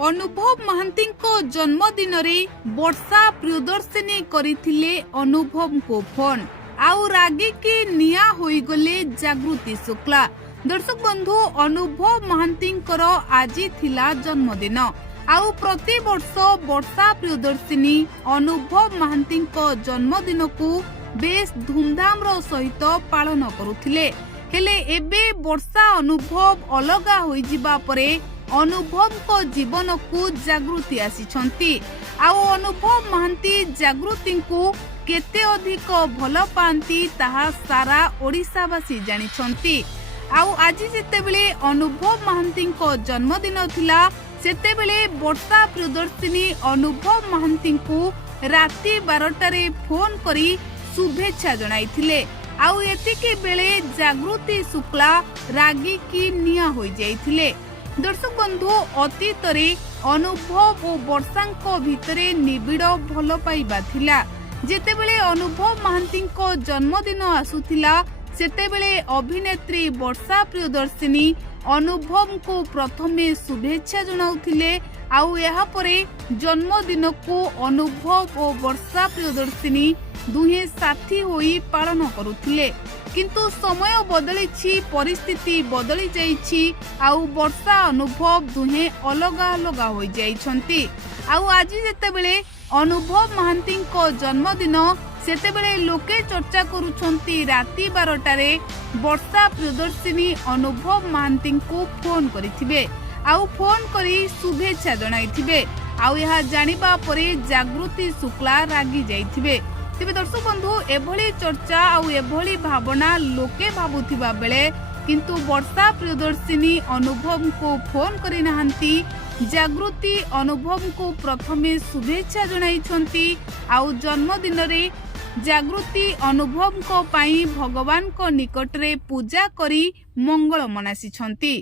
अनुभव महांती जन्मदिन वर्षा प्रियदर्शिनी करथिले अनुभव को फोन आउ रागी की निया होई गले जागृति शुक्ला। दर्शक बंधु अनुभव महांती आज थिला जन्मदिन आउ प्रति वर्ष वर्षा प्रियदर्शिनी अनुभव महांती जन्मदिन को बेस धूमधाम सहित पालन करुथिले। हेले एबे वर्षा अनुभव अलगा होई जिबा परे अनुभव को जीवन को जागृति आसी आउ अनुभव महांती जागृति को केते अधिक भल पाती ताहा सारा ओडिशावासी जानिछंती। आउ आज जेतेबेले अनुभव महांती जन्मदिन थिला सेतेबेले वर्षा प्रियदर्शिनी अनुभव महांती को राति 12टारे फोन करी शुभेच्छा जणाइथिले। आउ एतिके बेले जागृति शुक्ला रागी की निया होई जाइथिले। दर्शक बंधु अतीत अनुभव और वर्षा भितरे निबिड़ भल पाइबा थिला। जेतेबेले अनुभव महांती जन्मदिन आसुथिला सेतेबेले अभिनेत्री वर्षा प्रियदर्शिनी अनुभव को प्रथमे शुभेच्छा जणाउथिले। आउ एहा परे जन्मदिन को अनुभव और वर्षा प्रियदर्शिनी दुहे साथी होई पालन करुथिले। किंतु समय बदली परिस्थिति बदली जाइछि आउ वर्षा अनुभव दुहे अलगा अलगा होई जाइछंती। आउ आज जेतेबेले अनुभव महांती जन्मदिन सेतेबेले लोके चर्चा करुछंती राति 12टारे वर्षा प्रियदर्शिनी अनुभव महांती को फोन करिथिबे आउ फोन करी शुभेच्छा जणाइथिबे। आउ यहा जानिबा परे जागृति शुक्ला रागी जाइथिबे। तेबे दर्शक बंधु एभली चर्चा आउ एभली भावना लोके भाबुथिबा बेले किंतु वर्षा प्रियदर्शिनी अनुभव को फोन करि नाहंती। जागृति अनुभव को प्रथमे शुभेच्छा जणाइछंती आउ जन्मदिन रे जागृति अनुभव को पाई भगवान को निकट रे पूजा करी मंगल मनासिछंती।